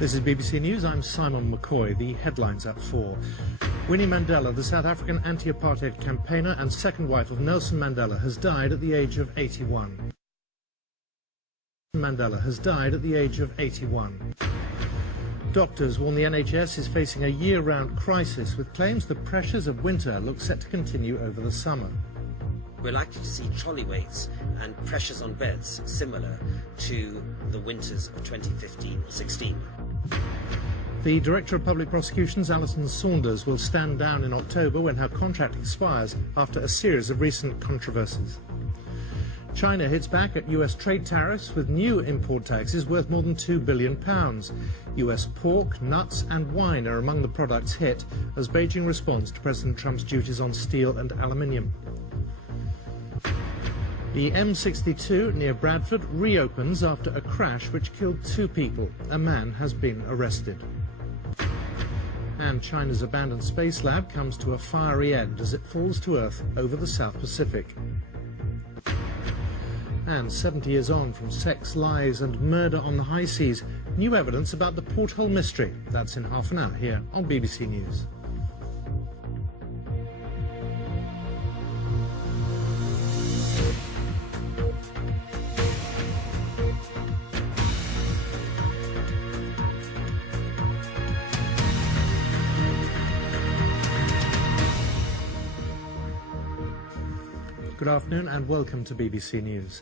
This is BBC News. I'm Simon McCoy. The headlines at 4. Winnie Mandela, the South African anti-apartheid campaigner and second wife of Nelson Mandela, has died at the age of 81. Mandela has died at the age of 81. Doctors warn the NHS is facing a year-round crisis, with claims the pressures of winter look set to continue over the summer. We're likely to see trolley waits and pressures on beds similar to the winters of 2015-16. The Director of Public Prosecutions, Alison Saunders, will stand down in October when her contract expires after a series of recent controversies. China hits back at US trade tariffs with new import taxes worth more than £2 billion. US pork, nuts and wine are among the products hit as Beijing responds to President Trump's duties on steel and aluminium. The M62 near Bradford reopens after a crash which killed 2 people. A man has been arrested. And China's abandoned space lab comes to a fiery end as it falls to Earth over the South Pacific. And 70 years on from sex, lies and murder on the high seas, new evidence about the Porthole mystery. That's in half an hour here on BBC News. Good afternoon and welcome to BBC News.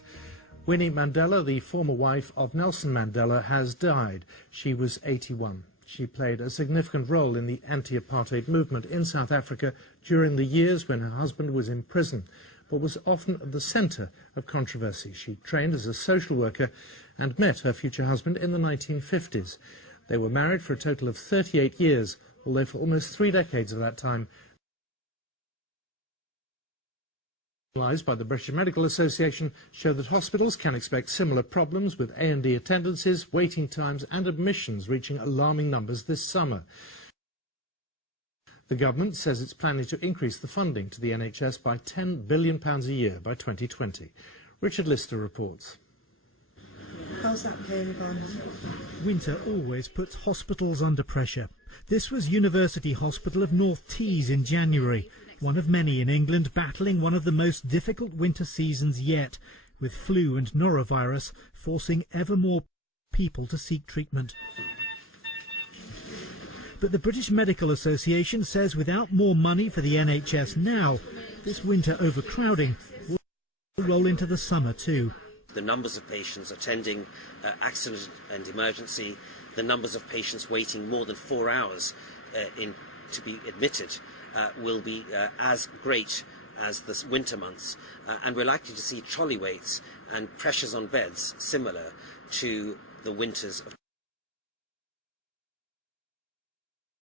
Winnie Mandela, the former wife of Nelson Mandela, has died. She was 81. She played a significant role in the anti-apartheid movement in South Africa during the years when her husband was in prison, but was often at the centre of controversy. She trained as a social worker and met her future husband in the 1950s. They were married for a total of 38 years, although for almost 3 decades of that time, by the British Medical Association show that hospitals can expect similar problems with A&E attendances, waiting times and admissions reaching alarming numbers this summer. The government says it's planning to increase the funding to the NHS by £10 billion a year by 2020. Richard Lister reports. How's that going, Yvonne? Winter always puts hospitals under pressure. This was University Hospital of North Tees in January, one of many in England battling one of the most difficult winter seasons yet, with flu and norovirus forcing ever more people to seek treatment. But the British Medical Association says without more money for the NHS now, this winter overcrowding will roll into the summer too. The numbers of patients attending accident and emergency, the numbers of patients waiting more than 4 hours to be admitted will be as great as the winter months, and we're likely to see trolley waits and pressures on beds similar to the winters of